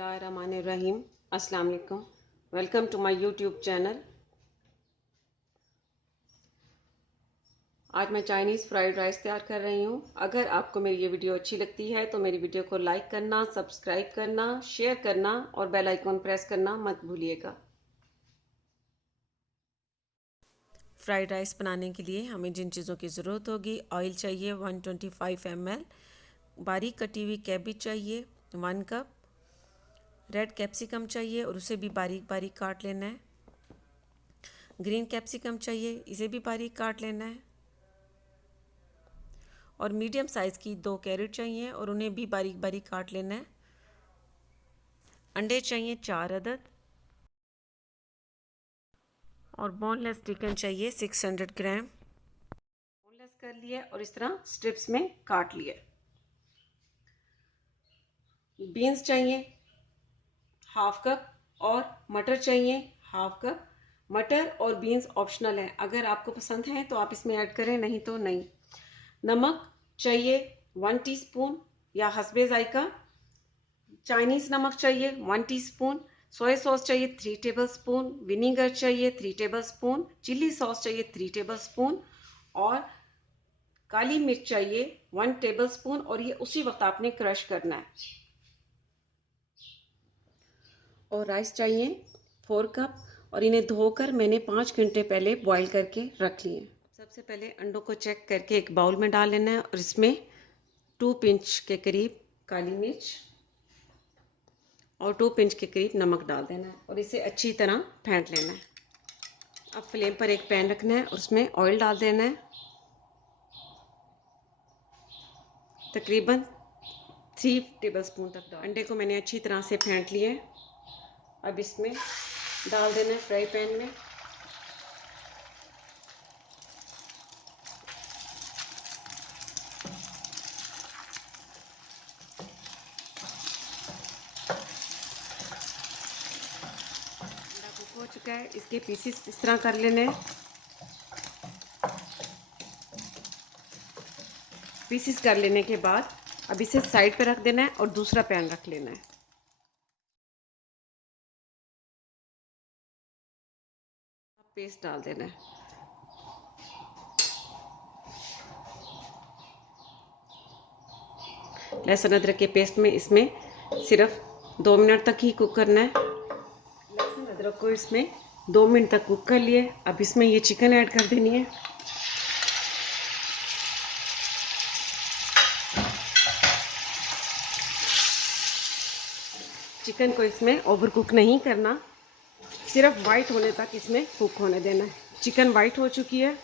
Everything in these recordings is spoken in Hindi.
बिस्मिल्लाहिर्रहमानिर्रहीम। अस्सलाम वालेकुम। Welcome to my YouTube channel. आज मैं चाइनीज़ फ्राइड राइस तैयार कर रही हूँ। अगर आपको मेरी ये वीडियो अच्छी लगती है तो मेरी वीडियो को लाइक करना, सब्सक्राइब करना, शेयर करना और बेल आइकॉन प्रेस करना मत भूलिएगा। फ्राइड राइस बनाने के लिए हमें जिन चीज़ों की ज़रूरत होगी, ऑयल चाहिए 125 ml, बारीक कटी हुई कैबेज चाहिए 1 कप, रेड कैप्सिकम चाहिए और उसे भी बारीक बारीक काट लेना है। ग्रीन कैप्सिकम चाहिए, इसे भी बारीक काट लेना है। और मीडियम साइज़ की 2 कैरेट चाहिए और उन्हें भी बारीक बारीक काट लेना है। अंडे चाहिए 4 अदद और बोनलेस चिकन चाहिए 600 ग्राम। बोनलेस कर लिए और इस तरह स्ट्रिप्स में काट लिए। बीन्स चाहिए हाफ कप और मटर चाहिए हाफ कप। मटर और बीन्स ऑप्शनल है, अगर आपको पसंद है तो आप इसमें ऐड करें, नहीं तो नहीं। नमक चाहिए 1 टीस्पून या हस्बे जायका। चाइनीज नमक चाहिए 1 टीस्पून। सोया सॉस चाहिए 3 टेबलस्पून। विनीगर चाहिए 3 टेबलस्पून। चिली सॉस चाहिए 3 टेबलस्पून और काली मिर्च चाहिए 1 टेबलस्पून और ये उसी वक्त आपने क्रश करना है। और राइस चाहिए 4 कप और इन्हें धोकर मैंने 5 घंटे पहले बॉईल करके रख लिए। सबसे पहले अंडों को चेक करके एक बाउल में डाल लेना है और इसमें 2 पिंच के करीब काली मिर्च और 2 पिंच के करीब नमक डाल देना है और इसे अच्छी तरह फेंट लेना है। अब फ्लेम पर एक पैन रखना है और उसमें ऑयल डाल देना है। तकरीबन 3 टेबलस्पून तक अंडे को मैंने अच्छी तरह से फेंट लिए। अब इसमें डाल देना है फ्राई पैन में। अंडा कुक हो चुका है, इसके पीसेस इस तरह कर लेने हैं। पीसेस कर लेने के बाद अब इसे साइड पे रख देना है और दूसरा पैन रख लेना है। पेस्ट डाल देना है। लहसुन अदरक के पेस्ट में इसमें सिर्फ 2 मिनट तक ही कुक करना है। लहसुन अदरक को इसमें 2 मिनट तक कुक कर लिए। अब इसमें ये चिकन ऐड कर देनी है। चिकन को इसमें ओवर कुक नहीं करना, सिर्फ वाइट होने तक इसमें कुक होने देना है। चिकन वाइट हो चुकी है।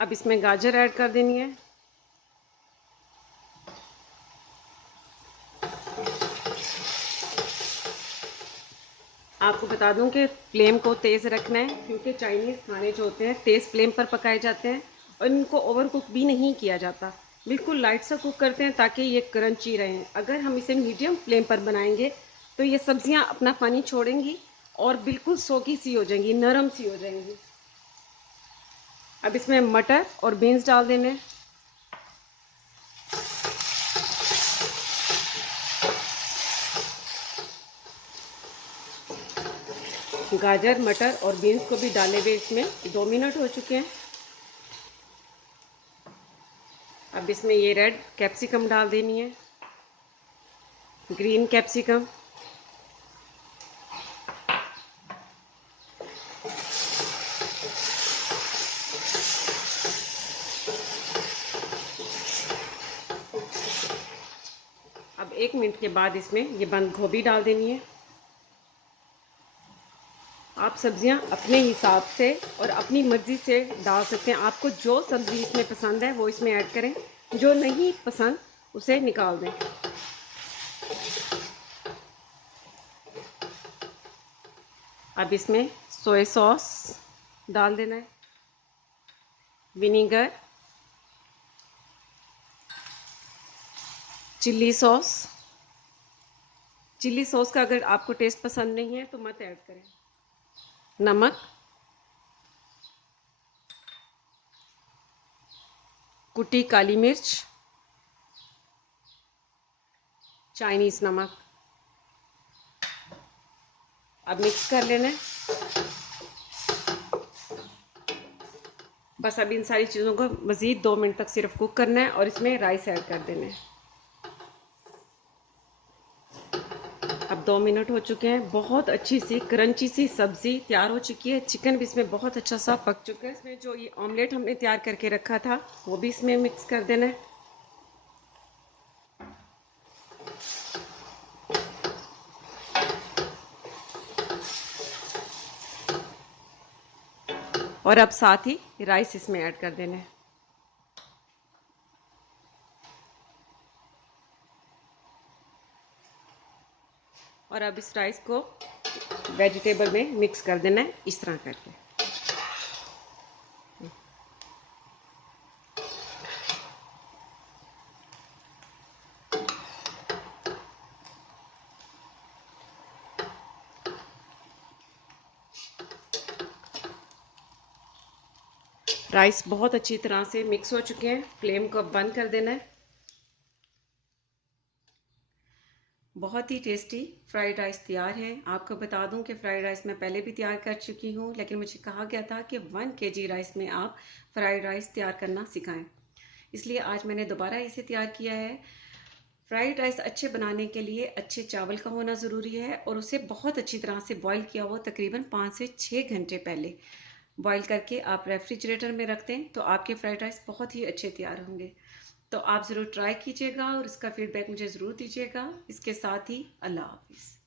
अब इसमें गाजर ऐड कर देनी है। आपको बता दूं कि फ्लेम को तेज़ रखना है क्योंकि चाइनीज़ खाने जो होते हैं तेज़ फ्लेम पर पकाए जाते हैं और इनको ओवर कुक भी नहीं किया जाता। बिल्कुल लाइट सा कुक करते हैं ताकि ये क्रंची रहें। अगर हम इसे मीडियम फ्लेम पर बनाएंगे तो ये सब्जियां अपना पानी छोड़ेंगी और बिल्कुल सोगी सी हो जाएंगी, नरम सी हो जाएंगी। अब इसमें मटर और बीन्स डाल देने। गाजर, मटर और बीन्स को भी डाले हुए इसमें 2 मिनट हो चुके हैं। अब इसमें ये रेड कैप्सिकम डाल देनी है, ग्रीन कैप्सिकम, अब 1 मिनट के बाद इसमें ये बंद गोभी डाल देनी है। आप सब्जियां अपने हिसाब से और अपनी मर्ज़ी से डाल सकते हैं। आपको जो सब्ज़ी इसमें पसंद है वो इसमें ऐड करें, जो नहीं पसंद उसे निकाल दें। अब इसमें सोया सॉस डाल देना है, vinegar, chilli sauce. Chilli sauce का अगर आपको टेस्ट पसंद नहीं है तो मत ऐड करें। नमक, कुटी काली मिर्च, चाइनीज़ नमक। अब मिक्स कर लेना है। बस अब इन सारी चीज़ों को मज़ीद 2 मिनट तक सिर्फ कुक करना है और इसमें राइस ऐड कर देना है। अब 2 मिनट हो चुके हैं। बहुत अच्छी सी क्रंची सी सब्जी तैयार हो चुकी है। चिकन भी इसमें बहुत अच्छा सा पक चुका है। इसमें जो ये ऑमलेट हमने तैयार करके रखा था वो भी इसमें मिक्स कर देना है। और अब साथ ही राइस इसमें ऐड कर देना है। और अब इस राइस को वेजिटेबल में मिक्स कर देना है इस तरह करके। राइस बहुत अच्छी तरह से मिक्स हो चुके हैं। फ्लेम को अब बंद कर देना है। बहुत ही टेस्टी फ्राइड राइस तैयार है। आपको बता दूं कि फ्राइड राइस मैं पहले भी तैयार कर चुकी हूं, लेकिन मुझे कहा गया था कि 1 kg राइस में आप फ्राइड राइस तैयार करना सिखाएं, इसलिए आज मैंने दोबारा इसे तैयार किया है। फ्राइड राइस अच्छे बनाने के लिए अच्छे चावल का होना ज़रूरी है और उसे बहुत अच्छी तरह से बॉईल किया हुआ, तकरीबन 5 से 6 घंटे पहले बॉईल करके आप रेफ्रिजरेटर में रख दें तो आपके फ्राइड राइस बहुत ही अच्छे तैयार होंगे। तो आप ज़रूर ट्राई कीजिएगा और इसका फीडबैक मुझे ज़रूर दीजिएगा। इसके साथ ही अल्लाह हाफिज़।